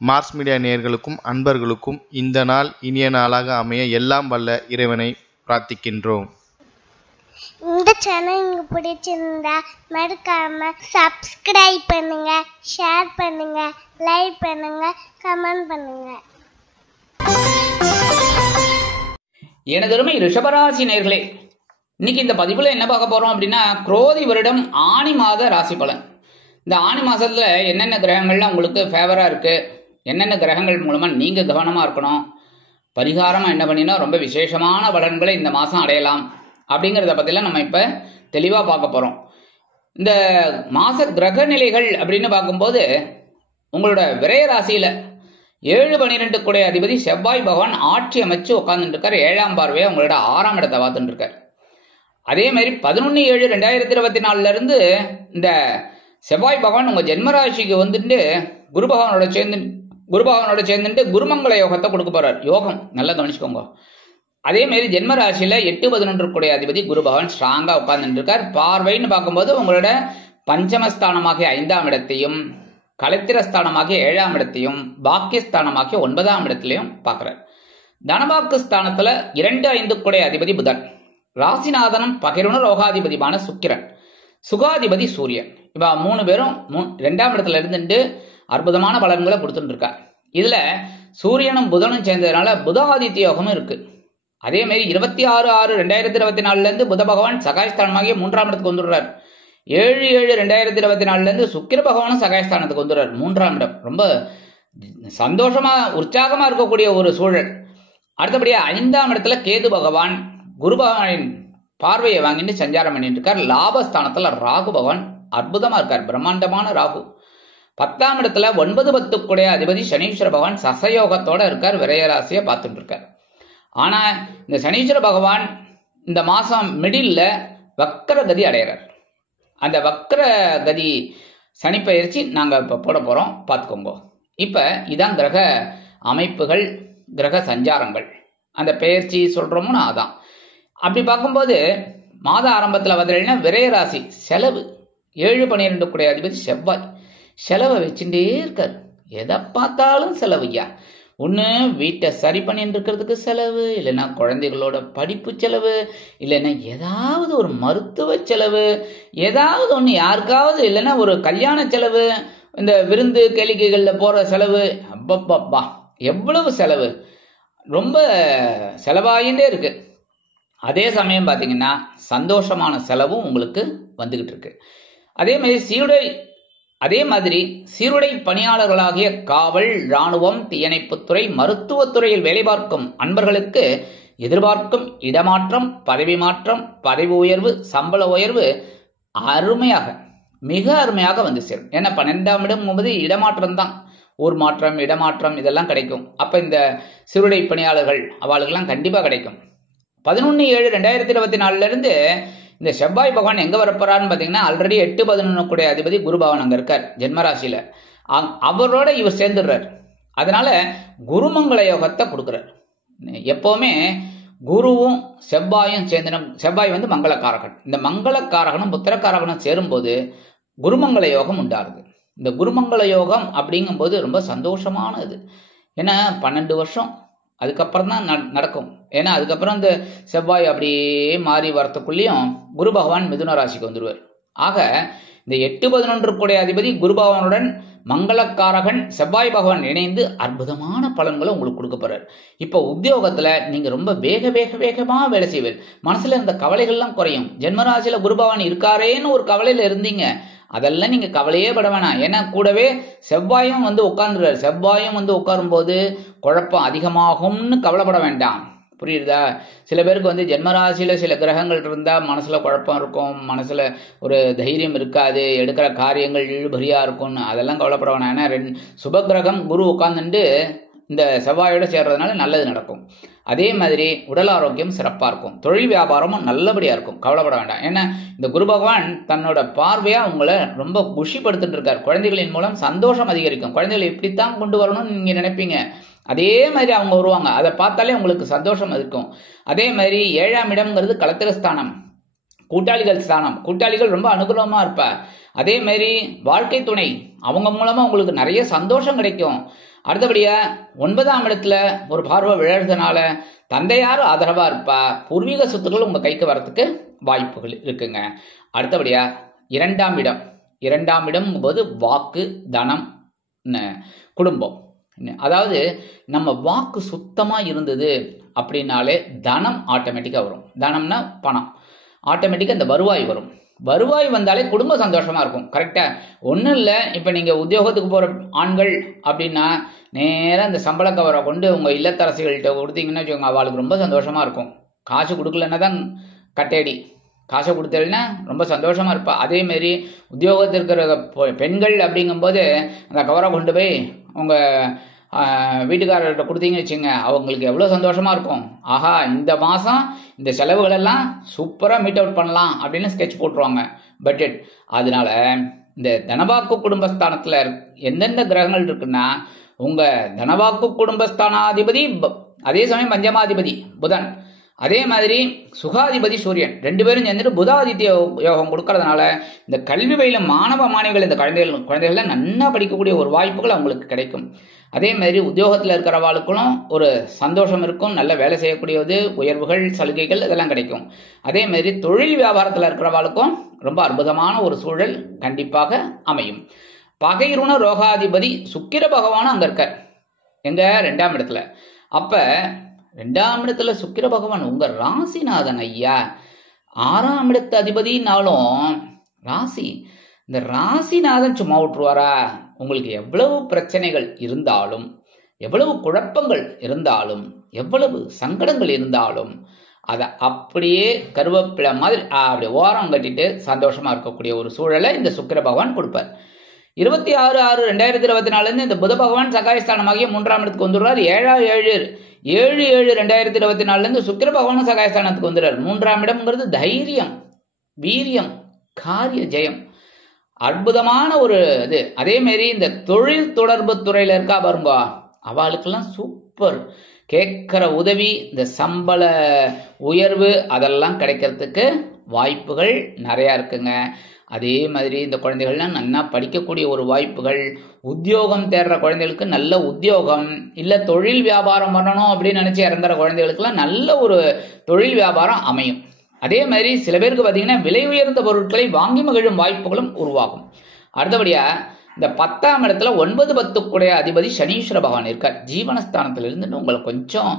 Mars media நேயர்களுக்கும் அன்பர்களுக்கும் இந்த நாள் இனிய நாளாக அமைய எல்லாம் வல்ல இறைவனை பிரார்த்திக்கின்றோம். இந்த சேனல் உங்களுக்கு பிடிச்சிருந்தா மறக்காம சப்ஸ்கிரைப் பண்ணுங்க, ஷேர் பண்ணுங்க, லைக் பண்ணுங்க, கமெண்ட் பண்ணுங்க. எனதருமை ரிஷபராசி நேயர்களே, இன்னைக்கு இந்த பதிவுல என்ன பார்க்க போறோம் அப்படின்னா, குரோதி வருடம் ஆனி மாத ராசி பலன். இந்த ஆனி மாசத்துல என்னென்ன கிரகங்கள்லாம் உங்களுக்கு ஃபேவரா இருக்கு, என்னென்ன கிரகங்கள் மூலமா நீங்க கவனமா இருக்கணும், பரிகாரமா என்ன பண்ணினா ரொம்ப விசேஷமான பலன்களை இந்த மாசம் அடையலாம் அப்படிங்கிறத பத்திலாம் நம்ம இப்ப தெளிவா பார்க்க போறோம். இந்த மாச கிரக நிலைகள் அப்படின்னு பார்க்கும்போது உங்களோட விரய ராசியில 7-12 கூடிய அதிபதி செவ்வாய் பகவான் ஆட்சி அமைச்சு உட்கார்ந்துட்டு இருக்கார். 7ஆம் பார்வையை உங்களோட 6ஆம் இடத்தை பார்த்துட்டு இருக்கார். அதே மாதிரி 11/7/2024 இருந்து இந்த செவ்வாய் பகவான் உங்க ஜென்மராசிக்கு வந்துட்டு குரு பகவானோட சேர்ந்துட்டு குருமங்கள யோகத்தை கொடுக்க போறார். யோகம் நல்லா கவனிச்சுக்கோங்க. அதே மாதிரி ஜென்மராசியில 8-11 கூடிய அதிபதி குரு பகவான் ஸ்ட்ராங்கா உட்கார்ந்துட்டு இருக்கார். பார்வைன்னு பார்க்கும்போது உங்களோட பஞ்சமஸ்தானமாகிய 5ஆம் இடத்தையும், கலத்திரஸ்தானமாகிய 7ஆம் இடத்தையும், பாக்கியஸ்தானமாகிய 9ஆம் இடத்திலையும் பார்க்கிறார். தனபாக்கு ஸ்தானத்துல 2-5 கூடிய அதிபதி புதன், ராசிநாதனம் பகிர்வுணர் ரோகாதிபதியான சுக்கிரன், சுகாதிபதி சூரியன், இப்ப 3 பேரும் 2ஆம் இடத்துல இருந்துட்டு அற்புதமான பலன்களை கொடுத்துட்டு இருக்கார். இதுல சூரியனும் புதனும் சேர்ந்ததுனால புதாதித்ய யோகமும் இருக்கு. அதே மாதிரி 26/6/2024 இருந்து புத பகவான் சகாயஸ்தானமாகிய 3ஆம் இடத்துக்கு வந்துடுறார். 7/7/2024 இருந்து சுக்கிர பகவானும் சகாயஸ்தானத்துக்கு வந்துடுறார். 3ஆம் இடம் ரொம்ப சந்தோஷமா உற்சாகமா இருக்கக்கூடிய ஒரு சூழல். அடுத்தபடியா 5ஆம் இடத்துல கேது பகவான் குரு பகவானின் பார்வையை வாங்கிட்டு சஞ்சாரம் பண்ணிட்டு இருக்கார். லாபஸ்தானத்துல ராகு பகவான் அற்புதமா இருக்கார், பிரம்மாண்டமான ராகு. 10ஆம் இடத்துல 9-10 கூடிய அதிபதி சனீஸ்வர பகவான் சசயோகத்தோட இருக்கார், விரயராசியை பார்த்துட்டு இருக்கார். ஆனா இந்த சனீஸ்வர பகவான் இந்த மாசம் மிடில்ல வக்கர கதி அடைகிறார். அந்த வக்கர கதி சனி பயிற்சி நாங்க இப்ப போட போறோம், பார்த்துக்கோங்க. இப்ப இதான் கிரக அமைப்புகள், கிரக சஞ்சாரங்கள். அந்த பயிற்சி சொல்றோம்னா அதான். அப்படி பார்க்கும்போது மாத ஆரம்பத்தில் வந்துடுன்னா விரயராசி செலவு 7-12 கூடிய அதிபதி செவ்வாய் செலவை வச்சுட்டே இருக்கார். எதை பார்த்தாலும் செலவுயா. ஒன்று வீட்டை சரி பண்ணிட்டு இருக்கிறதுக்கு செலவு, இல்லைன்னா குழந்தைகளோட படிப்பு செலவு, இல்லைன்னா ஏதாவது ஒரு மருத்துவ செலவு, ஏதாவது ஒன்று யாருக்காவது, இல்லைன்னா ஒரு கல்யாண செலவு, இந்த விருந்து கேளிக்கைகளில் போகிற செலவு. அப்பப்பா எவ்வளவு செலவு, ரொம்ப செலவாகிட்டே இருக்கு. அதே சமயம் பார்த்தீங்கன்னா சந்தோஷமான செலவும் உங்களுக்கு வந்துகிட்டு இருக்கு. அதே மாதிரி சீருடை பணியாளர்களாகிய காவல், இராணுவம், தீயணைப்புத்துறை, மருத்துவத்துறையில் வேலை பார்க்கும் அன்பர்களுக்கு எதிர்பார்க்கும் இடமாற்றம், பதவி மாற்றம், பதவி உயர்வு, சம்பள உயர்வு மிக அருமையாக வந்து சேரும். ஏன்னா 12ஆம் இடம் என்பது இடமாற்றம் தான். ஊர் மாற்றம், இடமாற்றம் இதெல்லாம் கிடைக்கும். அப்ப இந்த சீருடை பணியாளர்கள் அவளுக்கெல்லாம் கண்டிப்பா கிடைக்கும். 11/7/2024 இருந்து இந்த செவ்வாய் பகவான் எங்க வரப்போறான்னு பாத்தீங்கன்னா, ஆல்ரெடி 8-11 கூடிய அதிபதி குரு பகவான் அங்க இருக்கார் ஜென்மராசியில. அவரோட இவர் சேர்ந்துடுறார். அதனால குருமங்கள யோகத்தை கொடுக்கிறார். எப்பவுமே குருவும் செவ்வாயும் சேர்ந்து, செவ்வாய் வந்து மங்களக்காரகன், இந்த மங்களக்காரகனும் புத்திரக்காரகனும் சேரும்போது குருமங்கள யோகம் உண்டாகுது. இந்த குருமங்கள யோகம் அப்படிங்கும்போது ரொம்ப சந்தோஷமானது. ஏன்னா 12 வருஷம் அதுக்கப்புறம் தான் நடக்கும். ஏன்னா அதுக்கப்புறம் இந்த செவ்வாய் அப்படியே மாறி வரத்துக்குள்ளேயும் குரு பகவான் மிதுன ராசிக்கு வந்துடுவார். ஆக இந்த 8-11 கூடிய அதிபதி குரு பகவானுடன் மங்களக்காரகன் செவ்வாய் பகவான் இணைந்து அற்புதமான பலன்களை உங்களுக்கு கொடுக்க போறார். இப்போ உத்தியோகத்துல நீங்க ரொம்ப வேகமா வேலை செய்வீர். மனசுல இருந்த கவலைகள்லாம் குறையும். ஜென்மராசியில குரு பகவான் இருக்காரேன்னு ஒரு கவலையில இருந்தீங்க, அதெல்லாம் நீங்க கவலையே பட வேணாம். ஏன்னா கூடவே செவ்வாயும் வந்து உட்கார்ந்துறாரு. செவ்வாயும் வந்து உட்காரும் போது குழப்பம் அதிகமாகும்னு கவலைப்பட வேண்டாம். புரியுதா? சில பேருக்கு வந்து ஜென்மராசியில சில கிரகங்கள் இருந்தா மனசுல குழப்பம் இருக்கும், மனசுல ஒரு தைரியம் இருக்காது, எடுக்கிற காரியங்கள் இழுபறியா இருக்கும்னு, அதெல்லாம் கவலைப்பட வேணாம். ஏன்னா சுப கிரகம் குரு உட்கார்ந்துட்டு இந்த செவ்வாயோட சேர்றதுனால நல்லது நடக்கும். அதே மாதிரி உடல் ஆரோக்கியம் சிறப்பாக இருக்கும், தொழில் வியாபாரமும் நல்லபடியாக இருக்கும், கவலைப்பட வேண்டாம். ஏன்னா இந்த குரு பகவான் தன்னோட பார்வையாக உங்களை ரொம்ப குஷிப்படுத்திட்டு இருக்கார். குழந்தைகளின் மூலம் சந்தோஷம் அதிகரிக்கும். குழந்தைகளை இப்படித்தான் கொண்டு வரணும்னு நீங்கள் நினைப்பீங்க, அதே மாதிரி அவங்க வருவாங்க. அதை பார்த்தாலே உங்களுக்கு சந்தோஷம் இருக்கும். அதே மாதிரி 7ஆம் இடம்ங்கிறது கலத்திரஸ்தானம். கூட்டாளிகள் ஸ்தானம், கூட்டாளிகள் ரொம்ப அனுகூலமா இருப்ப. அதே மாதிரி வாழ்க்கை துணை, அவங்க மூலமா உங்களுக்கு நிறைய சந்தோஷம் கிடைக்கும். அடுத்தபடியா 9ஆம் இடத்துல ஒரு பார்வை விழறதுனால தந்தையார் ஆதரவா இருப்பா. பூர்வீக சொத்துக்கள் உங்க கைக்கு வரத்துக்கு வாய்ப்புகள் இருக்குங்க. அடுத்தபடியா 2ஆம் இடம், 2ஆம் இடம் போது வாக்கு, தனம், குடும்பம். அதாவது நம்ம வாக்கு சுத்தமா இருந்தது அப்படின்னாலே தனம் ஆட்டோமேட்டிக்கா வரும். தனம்னா பணம், ஆட்டோமேட்டிக்கா இந்த வருவாய் வரும். வருவாய் வந்தாலே குடும்பம் சந்தோஷமா இருக்கும். கரெக்டா? ஒன்றும் இல்லை, இப்போ நீங்க உத்தியோகத்துக்கு போற ஆண்கள் அப்படின்னா நேராக இந்த சம்பள கவரை கொண்டு உங்க இல்லத்தரசிகள்கிட்ட கொடுத்தீங்கன்னா வச்சுக்கோங்க, அவளுக்கு ரொம்ப சந்தோஷமா இருக்கும். காசு கொடுக்கலன்னா தான் கட்டேடி, காசை கொடுத்தேன்னா ரொம்ப சந்தோஷமா இருப்பா. அதே மாதிரி உத்தியோகத்தில் இருக்கிற பெண்கள் அப்படிங்கும்போது அந்த கவரை கொண்டு போய் உங்க வீட்டுக்காரர்கிட்ட கொடுத்தீங்கன்னு வச்சுங்க, அவங்களுக்கு எவ்வளோ சந்தோஷமா இருக்கும். ஆஹா, இந்த மாதம் இந்த செலவுகள் எல்லாம் சூப்பராக மீட் அவுட் பண்ணலாம் அப்படின்னு ஸ்கெட்ச் போட்டுருவாங்க, பட்ஜெட். அதனால இந்த தனவாக்கு குடும்பஸ்தானத்தில் எந்தெந்த கிரகங்கள் இருக்குன்னா, உங்க தனவாக்கு குடும்பஸ்தானாதிபதி, அதே சமயம் பஞ்சமாதிபதி புதன், அதே மாதிரி சுகாதிபதி சூரியன், 2 பேரும் சேர்ந்துட்டு புதாதித்ய யோகம் கொடுக்கறதுனால இந்த கல்வி பயிலும் மாணவ மாணவிகள், இந்த குழந்தைகள் நல்லா படிக்கக்கூடிய ஒரு வாய்ப்புகள் அவங்களுக்கு கிடைக்கும். அதே மாதிரி உத்தியோகத்தில் இருக்கிறவாளுக்கும் ஒரு சந்தோஷம் இருக்கும், நல்ல வேலை செய்யக்கூடியது, உயர்வுகள், சலுகைகள் இதெல்லாம் கிடைக்கும். அதே மாதிரி தொழில் வியாபாரத்தில் இருக்கிறவாளுக்கும் ரொம்ப அற்புதமான ஒரு சூழல் கண்டிப்பாக அமையும். பகைருண ரோகாதிபதி சுக்கிர பகவானும் அங்க இருக்கார். எங்க? 2ஆம் இடத்துல. அப்ப 2ஆம் இடத்துல சுக்கிர பகவான் உங்க ராசிநாதன் ஐயா. 6ஆம் இடத்து அதிபதினாலும் ராசி, இந்த ராசிநாதன் சும்மா விட்டுருவாரா? உங்களுக்கு எவ்வளவு பிரச்சனைகள் இருந்தாலும், எவ்வளவு குழப்பங்கள் இருந்தாலும், எவ்வளவு சங்கடங்கள் இருந்தாலும் அதை அப்படியே கருவேப்பிலை மாதிரி அப்படி ஓரம் கட்டிட்டு சந்தோஷமா இருக்கக்கூடிய ஒரு சூழலை இந்த சுக்கிர பகவான் கொடுப்பார். 26/6/2024 இந்த புத பகவான் சகாயஸ்தானமாகிய 3ஆம் இடத்துக்கு வந்துடுறார். 7/7/2024 சுக்கிர பகவானும் சகாயஸ்தானத்துக்கு வந்துடுறார். 3ஆம் இடம்ங்கிறது தைரியம், வீரியம், காரிய ஜெயம், அற்புதமான ஒரு இது. அதே மாதிரி இந்த தொழில் தொடர்பு துறையில இருக்கா பாருங்க, அவளுக்கெல்லாம் சூப்பர். கேட்கிற உதவி, இந்த சம்பள உயர்வு அதெல்லாம் கிடைக்கிறதுக்கு வாய்ப்புகள் நிறையா இருக்குங்க. அதே மாதிரி இந்த குழந்தைகள்லாம் நல்லா படிக்கக்கூடிய ஒரு வாய்ப்புகள், உத்தியோகம் தேடுற குழந்தைகளுக்கு நல்ல உத்தியோகம், இல்லை தொழில் வியாபாரம் பண்ணணும் அப்படின்னு நினைச்சு இறங்குற குழந்தைகளுக்கெல்லாம் நல்ல ஒரு தொழில் வியாபாரம் அமையும். அதே மாதிரி சில பேருக்கு பார்த்தீங்கன்னா விலை உயர்ந்த பொருட்களை வாங்கி மகிழும் வாய்ப்புகளும் உருவாகும். அடுத்தபடியா இந்த 10ஆம் இடத்துல 9/10 அதிபதி சனீஸ்வர பகவான் இருக்கார். ஜீவனஸ்தானத்துல இருந்துட்டு உங்களை கொஞ்சம்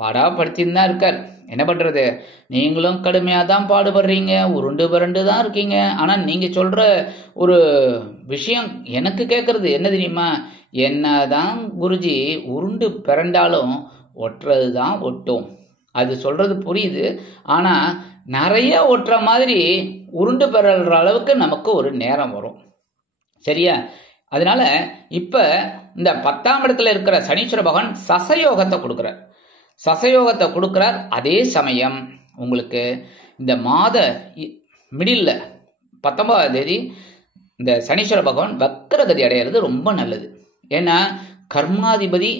பாடாப்படுத்தின்னு தான் இருக்கார். என்ன பண்றது, நீங்களும் கடுமையாக தான் பாடுபடுறீங்க, உருண்டு புரண்டு தான் இருக்கீங்க. ஆனால் நீங்க சொல்ற ஒரு விஷயம் எனக்கு கேட்கறது என்ன தெரியுமா, என்னதான் குருஜி உருண்டு பிறண்டாலும் ஒட்டுறது தான் ஒட்டும். அது சொல்றது புரியுது, ஆனா நிறைய ஒட்டுற மாதிரி உருண்டு பெறற அளவுக்கு நமக்கு ஒரு நேரம் வரும், சரியா? அதனால இப்ப இந்த 10ஆம் இடத்துல இருக்கிற சனீஸ்வர பகவான் சசயோகத்தை கொடுக்கிறார். சசயோகத்தை கொடுக்கிறார். அதே சமயம் உங்களுக்கு இந்த மாத மிடில் 19ஆம் தேதி இந்த சனீஸ்வர பகவான் வக்ரகதி அடையிறது ரொம்ப நல்லது. ஏன்னா கர்மாதிபதி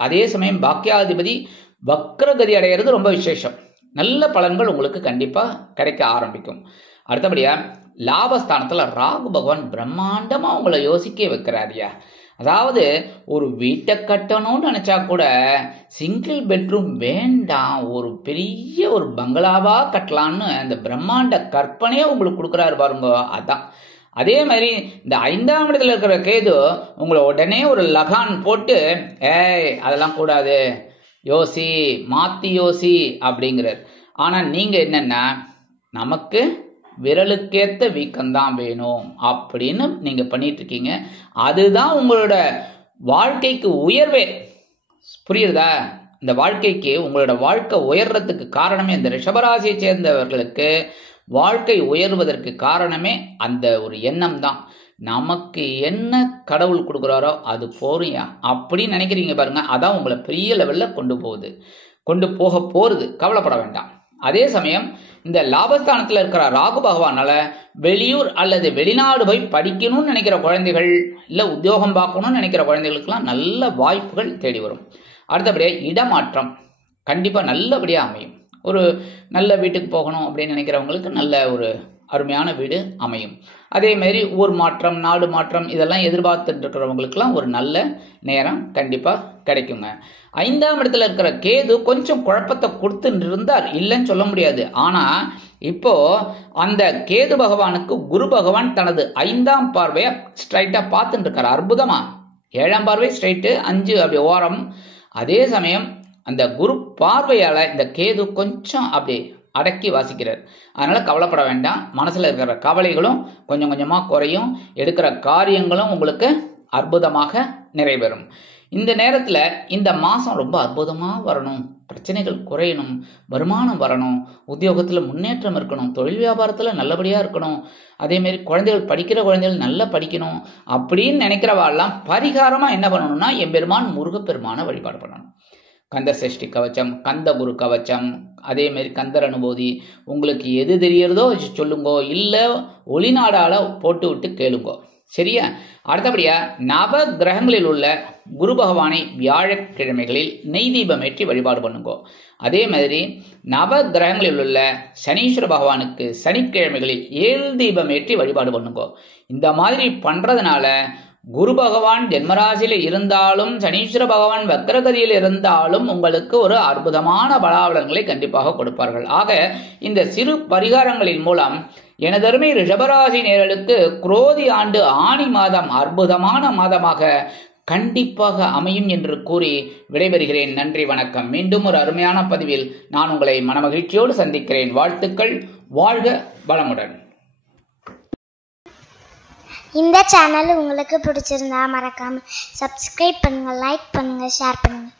அதே சமயம் பாக்கியாதிபதி வக்ரகதி அடையிறது ரொம்ப விசேஷம். நல்ல பலன்கள் உங்களுக்கு கண்டிப்பா கிடைக்க ஆரம்பிக்கும். அடுத்தபடியா லாபஸ்தானத்துல ராகு பகவான் பிரம்மாண்டமா உங்களை யோசிக்க வைக்கிறாரியா. அதாவது ஒரு வீட்டை கட்டணும்னு நினைச்சா கூட சிங்கிள் பெட்ரூம் வேண்டாம், ஒரு பெரிய ஒரு பங்களாவா கட்டலான்னு அந்த பிரம்மாண்ட கற்பனையை உங்களுக்கு கொடுக்குறாரு பாருங்க, அதான். அதே மாதிரி இந்த 5ஆம் இடத்துல இருக்கிற கேது உங்களை உடனே ஒரு லகான் போட்டு அதெல்லாம் கூடாது, யோசி, மாத்தி யோசி அப்படிங்கிறார். ஆனா நீங்க என்னன்னா நமக்கு விரலுக்கேத்த வீக்கம்தான் வேணும் அப்படின்னு நீங்க பண்ணிட்டு இருக்கீங்க. அதுதான் உங்களோட வாழ்க்கைக்கு உயர்வே. புரியுறதா? இந்த வாழ்க்கைக்கு உங்களோட வாழ்க்கை உயர்றதுக்கு காரணமே, இந்த ரிஷபராசியை சேர்ந்தவர்களுக்கு வாழ்க்கை உயர்வதற்கு காரணமே அந்த ஒரு எண்ணம் தான். நமக்கு என்ன கடவுள் கொடுக்குறாரோ அது போறியா அப்படின்னு நினைக்கிறீங்க பாருங்க, அதான் உங்களை பெரிய லெவல்ல கொண்டு போக போறது, கவலைப்பட வேண்டாம். அதே சமயம் இந்த லாபஸ்தானத்தில் இருக்கிற ராகு பகவானால வெளியூர் அல்லது வெளிநாடு போய் படிக்கணும்னு நினைக்கிற குழந்தைகள், இல்லை உத்தியோகம் பார்க்கணும்னு நினைக்கிற குழந்தைகளுக்கெல்லாம் நல்ல வாய்ப்புகள் தேடி வரும். அடுத்தபடியாக இடமாற்றம் கண்டிப்பாக நல்லபடியாக அமையும். ஒரு நல்ல வீட்டுக்கு போகணும் அப்படின்னு நினைக்கிறவங்களுக்கு நல்ல ஒரு அருமையான வீடு அமையும். அதே மாதிரி ஊர் மாற்றம், நாடு மாற்றம் இதெல்லாம் எதிர்பார்த்துட்டு இருக்கிறவங்களுக்குலாம் ஒரு நல்ல நேரம் கண்டிப்பாக கிடைக்குங்க. 5ஆம் இடத்துல இருக்கிற கேது கொஞ்சம் குழப்பத்தை கொடுத்துட்டு இருந்தார், இல்லைன்னு சொல்ல முடியாது. ஆனால் இப்போ அந்த கேது பகவானுக்கு குரு பகவான் தனது 5ஆம் பார்வையை ஸ்ட்ரைட்டாக பார்த்துட்டு இருக்கார். அற்புதமா 7ஆம் பார்வை ஸ்ட்ரைட்டு, 5 அப்படி ஓரம். அதே சமயம் அந்த குரு பார்வையால் இந்த கேது கொஞ்சம் அப்படி அடக்கி வாசிக்கிறார். அதனால கவலைப்பட வேண்டாம். மனசுல இருக்கிற கவலைகளும் கொஞ்சம் கொஞ்சமா குறையும். எடுக்கிற காரியங்களும் உங்களுக்கு அற்புதமாக நிறைவேறும். இந்த நேரத்துல இந்த மாசம் ரொம்ப அற்புதமா வரணும், பிரச்சனைகள் குறையணும், வருமானம் வரணும், உத்தியோகத்துல முன்னேற்றம் இருக்கணும், தொழில் வியாபாரத்துல நல்லபடியா இருக்கணும், அதே மாதிரி குழந்தைகள் படிக்கிற குழந்தைகள் நல்லா படிக்கணும் அப்படின்னு நினைக்கிறவாள்லாம் பரிகாரமா என்ன பண்ணணும்னா எம்பெருமான் முருகப்பெருமான வழிபாடு பண்ணணும். கந்த சஷ்டி கவச்சம், கந்த குரு கவச்சம், அதே மாதிரி கந்தர் அனுபூதி, உங்களுக்கு எது தெரியறதோ சொல்லுங்கோ, இல்லை ஒளிநாடால போட்டு விட்டு கேளுங்கோ. சரியா? அடுத்தபடியா நவ கிரகங்களில் உள்ள குரு பகவானை வியாழக்கிழமைகளில் நெய் தீபம் ஏற்றி வழிபாடு பண்ணுங்கோ. அதே மாதிரி நவ கிரகங்களில் உள்ள சனீஸ்வர பகவானுக்கு சனிக்கிழமைகளில் 7 தீபம் ஏற்றி வழிபாடு பண்ணுங்கோ. இந்த மாதிரி பண்றதுனால குரு பகவான் ஜென்மராசியில் இருந்தாலும் சனீஸ்வர பகவான் வக்ரகதியில் இருந்தாலும் உங்களுக்கு ஒரு அற்புதமான பலாபலன்களை கண்டிப்பாக கொடுப்பார்கள். ஆக இந்த சிறு பரிகாரங்களின் மூலம் எனதருமை ரிஷபராசி நேயர்களுக்கு குரோதி ஆண்டு ஆனி மாதம் அற்புதமான மாதமாக கண்டிப்பாக அமையும் என்று கூறி விடைபெறுகிறேன். நன்றி, வணக்கம். மீண்டும் ஒரு அருமையான பதிவில் நான் உங்களை மனமகிழ்ச்சியோடு சந்திக்கிறேன். வாழ்த்துக்கள். வாழ்க வளமுடன். இந்த சேனல் உங்களுக்கு பிடிச்சிருந்தா மறக்காம சப்ஸ்கிரைப் பண்ணுங்க, லைக் பண்ணுங்க, ஷேர் பண்ணுங்க.